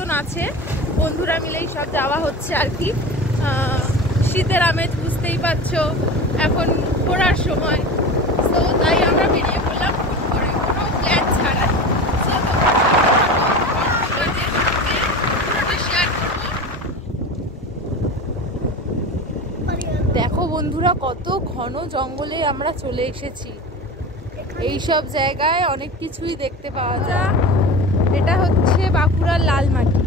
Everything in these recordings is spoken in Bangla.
মতন আছে, বন্ধুরা মিলেই সব যাওয়া হচ্ছে আর কি। শীতের আমেজ বুঝতেই পারছো, এখন ঘোরার সময়, তো তাই আমরা বেরিয়ে পড়লাম করে কোনো প্ল্যান ছাড়া। দেখো বন্ধুরা, কত ঘন জঙ্গলে আমরা চলে এসেছি। এইসব জায়গায় অনেক কিছুই দেখতে পাওয়া যায়। এটা হচ্ছে বাঁকুড়ার লাল মাটি।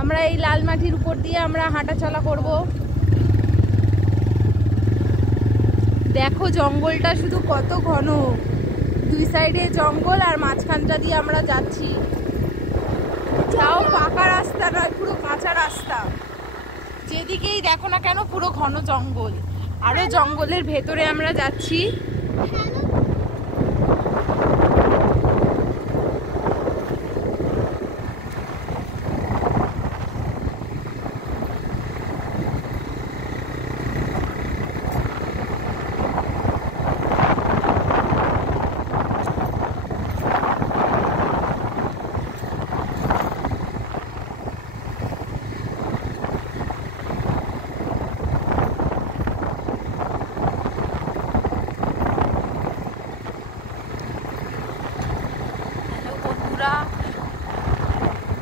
আমরা এই লাল মাটির উপর দিয়ে আমরা হাঁটাচলা করব। দেখো জঙ্গলটা শুধু কত ঘন, দুই সাইডে জঙ্গল আর মাঝখানটা দিয়ে আমরা যাচ্ছি। তাও পাকা রাস্তা নয়, পুরো কাঁচা রাস্তা। যেদিকেই দেখো না কেন পুরো ঘন জঙ্গল, আরো জঙ্গলের ভেতরে আমরা যাচ্ছি।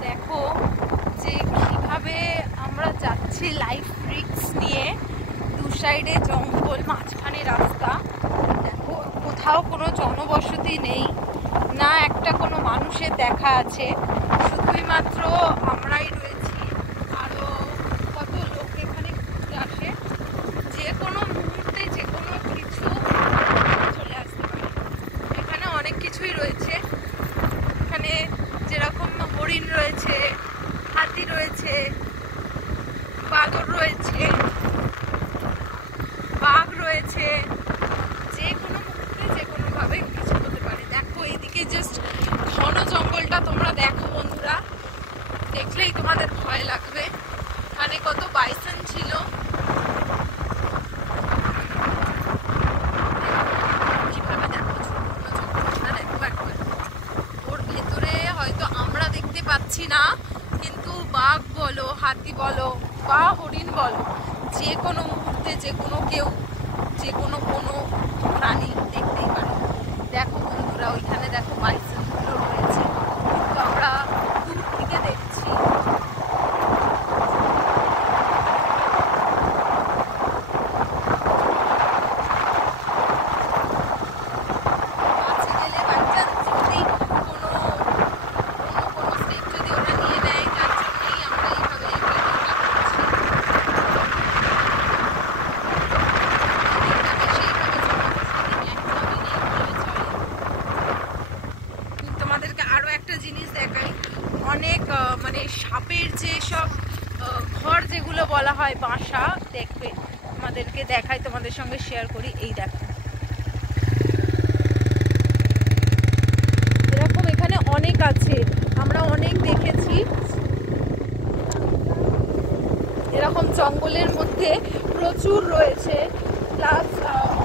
দেখো যে কিভাবে আমরা যাচ্ছি লাইফ রিস্ক নিয়ে, দু সাইডে জঙ্গল, মাঝখানে রাস্তা। দেখো কোথাও কোনো জনবসতি নেই, না একটা কোনো মানুষের দেখা আছে, শুধুই মাত্র আমরাই রয়েছি। আরো কত লোক এখানে ঘুরতে আসে, যে কোনো মুহূর্তে যে কোনো কিছু চলে আসতে পারে। এখানে অনেক কিছুই রয়েছে, এখানে যেরকম হরিণ রয়েছে, হাতি রয়েছে, বাদর রয়েছে, বাঘ রয়েছে, যে কোনো মুহূর্তে যে কোনোভাবে কিছু হতে পারে। দেখো এইদিকে জাস্ট ঘন জঙ্গলটা তোমরা দেখো বন্ধুরা, দেখলেই তোমাদের ভয় লাগবে। এখানে কত বাইসন ছিল, কিভাবে দেখো জঙ্গলটা দেখো একবার। ওর ভেতরে হয়তো আমরা দেখতে পাচ্ছি না, কিন্তু বাঘ বলো, হাতি বলো বা হরিণ বলো, যে কোনো মুহূর্তে যে কোনো কেউ, যে কোনো প্রাণী দেখতেই পারে। দেখো বন্ধুরা, ওইখানে দেখো বাইসনগুলো রয়েছে, কিন্তু আমরা দূর থেকে দেখছি। অনেক মানে সাপের যে সব ঘর যেগুলো বলা হয়, বাসা, দেখবে তোমাদেরকে দেখাই, তোমাদের সঙ্গে শেয়ার করি। এই দেখো এরকম এখানে অনেক আছে, আমরা অনেক দেখেছি এরকম জঙ্গলের মধ্যে প্রচুর রয়েছে। প্লাস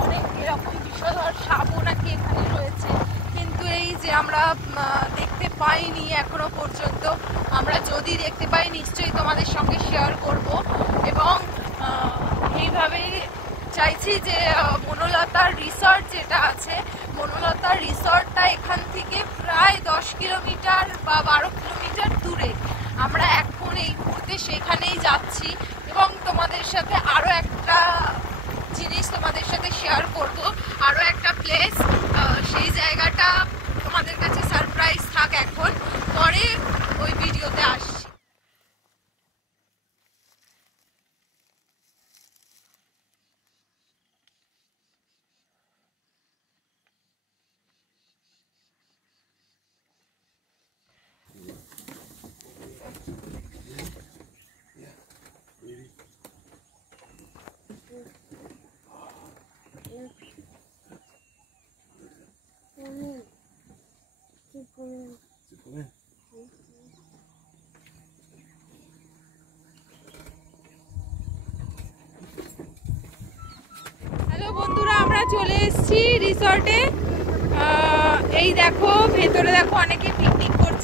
অনেক এরকম বিষধর সাপও নাকি এখানে রয়েছে, কিন্তু এই যে আমরা দেখতে পাইনি এখনো পর্যন্ত। আমরা যদি দেখতে পাই নিশ্চয়ই তোমাদের সঙ্গে শেয়ার করব। এবং এইভাবেই চাইছি যে বনলতার রিসর্ট যেটা আছে, বনলতার রিসর্টটা এখান থেকে প্রায় 10 কিলোমিটার বা 12 কিলোমিটার দূরে। আমরা এখন এই মুহূর্তে সেখানেই যাচ্ছি এবং তোমাদের সাথে আরো একটা জিনিস তোমাদের সাথে শেয়ার করব, আরো একটা প্লেস। সেই জায়গাটা তোমাদের কাছে সারপ্রাইজ থাক, এখন পরে ওই ভিডিওতে আসছি। হ্যালো বন্ধুরা, আমরা চলে এসেছি রিসর্টে। এই দেখো ভেতরে দেখো অনেকে পিকনিক করছে।